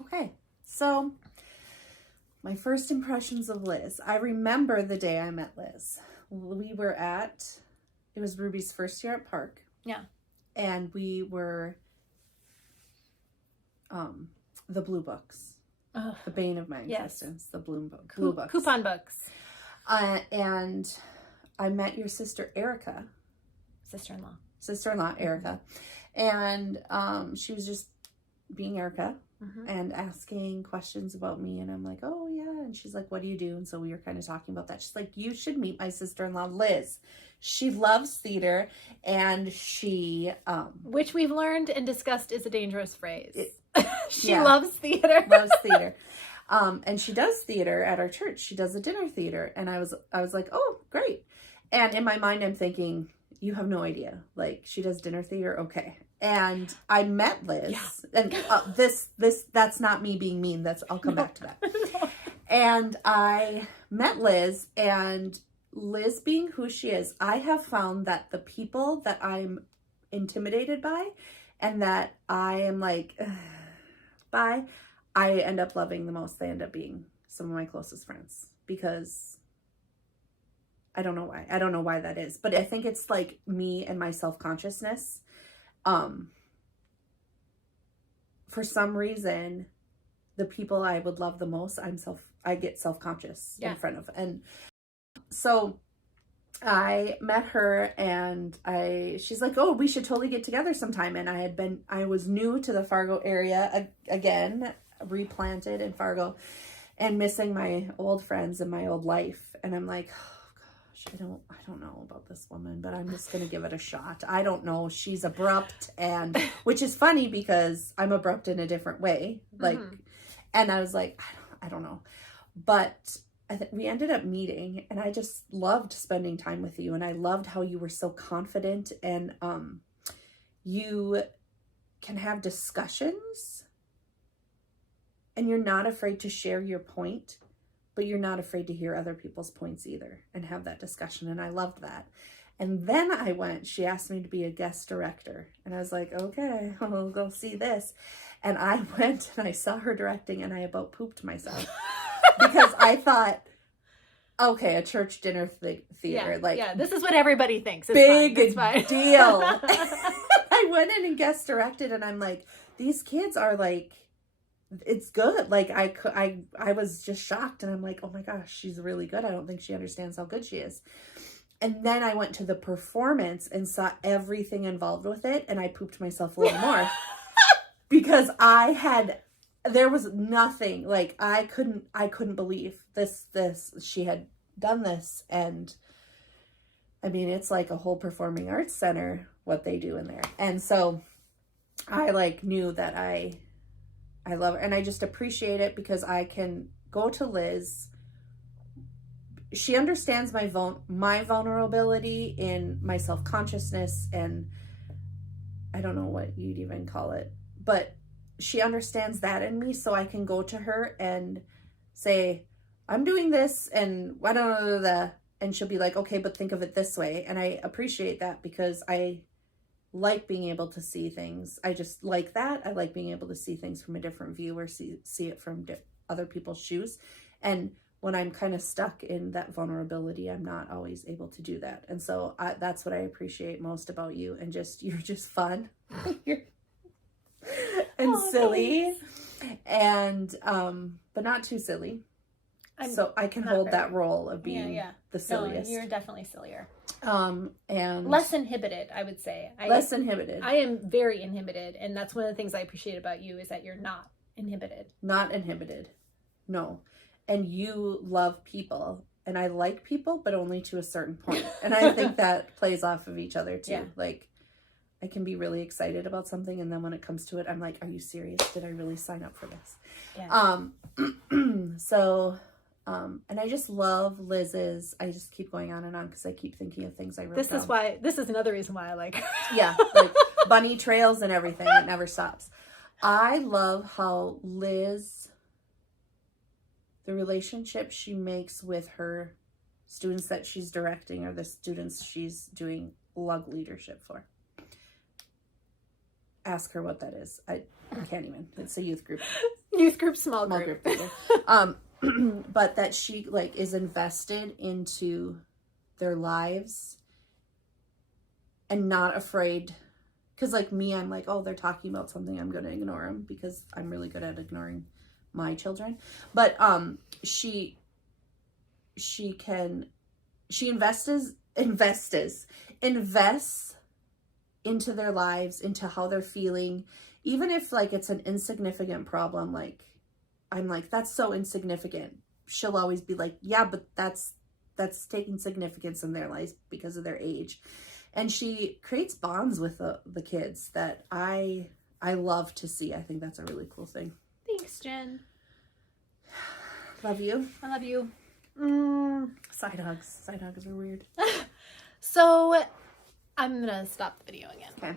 Okay, so my first impressions of Liz. I remember the day I met Liz. We were it was Ruby's first year at Park. Yeah. And we were the Blue Books. The bane of my existence. Yes. The Blue Books. Coupon books. And I met your sister Erica. Sister-in-law Erica. And she was just being Erica. Mm-hmm. And asking questions about me, and I'm like, oh yeah, and she's like, what do you do? And so we were kind of talking about that. She's like, you should meet my sister-in-law Liz. She loves theater, and she which we've learned and discussed is a dangerous phrase. She loves theater. Loves theater. And she does theater at our church. She does a dinner theater, and I was like, oh great. And in my mind I'm thinking, you have no idea, like, she does dinner theater, okay. And I met Liz, and that's not me being mean. I'll come back to that. And I met Liz, and Liz being who she is, I have found that the people that I'm intimidated by, and that I am like, I end up loving the most. They end up being some of my closest friends, because I don't know why. I don't know why that is, but I think it's like me and my self-consciousness. For some reason, the people I would love the most, I get self-conscious in front of. And so I met her, and she's like, oh, we should totally get together sometime. And I was new to the Fargo area again, replanted in Fargo, and missing my old friends and my old life. And I'm like, I don't know about this woman, but I'm just going to give it a shot. I don't know. She's abrupt, and which is funny because I'm abrupt in a different way. Like, and I was like, I don't know, but we ended up meeting, and I just loved spending time with you. And I loved how you were so confident, and, you can have discussions, and you're not afraid to share your point, but you're not afraid to hear other people's points either and have that discussion. And I loved that. And then she asked me to be a guest director. And I was like, okay, I'll go see this. And I went and I saw her directing, and I about pooped myself because I thought, okay, a church dinner theater. This is what everybody thinks. It's big fine. Deal. I went in and guest directed, and I'm like, these kids are like, it's good. Like, I was just shocked, and I'm like, oh my gosh, she's really good. I don't think she understands how good she is. And then I went to the performance and saw everything involved with it, and I pooped myself a little more because there was nothing, like, I couldn't believe this, she had done this. And I mean, it's like a whole performing arts center, what they do in there. And so I like knew that I love her, and I just appreciate it because I can go to Liz. She understands my vulnerability in my self-consciousness, and I don't know what you'd even call it, but she understands that in me, so I can go to her and say, I'm doing this, and I don't know, and she'll be like, okay, but think of it this way. And I appreciate that because I like being able to see things. I just like that. I like being able to see things from a different view, or see it from other people's shoes. And when I'm kind of stuck in that vulnerability, I'm not always able to do that. And so that's what I appreciate most about you. And you're just fun and silly. Thanks. And, but not too silly. So I can hold that role of being the silliest. No, you're definitely sillier. And less inhibited, I would say. Less inhibited. I am very inhibited, and that's one of the things I appreciate about you is that you're not inhibited. Not inhibited. No. And you love people, and I like people, but only to a certain point. And I think that plays off of each other too. Yeah. Like, I can be really excited about something, and then when it comes to it, I'm like, are you serious? Did I really sign up for this? Yeah. And I just love Liz's. I just keep going on and on because I keep thinking of things I wrote down. This is another reason why I like her. Yeah, like bunny trails and everything. It never stops. I love how Liz, the relationship she makes with her students that she's directing, or the students she's doing lug leadership for. ask her what that is. I can't even. It's a youth group. Youth group, small group. But that she like is invested into their lives and not afraid. Because like me, I'm like, oh, they're talking about something, I'm going to ignore them because I'm really good at ignoring my children. But she invests into their lives, into how they're feeling, even if like it's an insignificant problem. Like I'm like, that's so insignificant. She'll always be like, yeah, but that's taking significance in their lives because of their age. And she creates bonds with the kids that I love to see. I think that's a really cool thing. Thanks, Jen. Love you. I love you. Side hugs. Side hugs are weird. So I'm gonna stop the video again. Okay.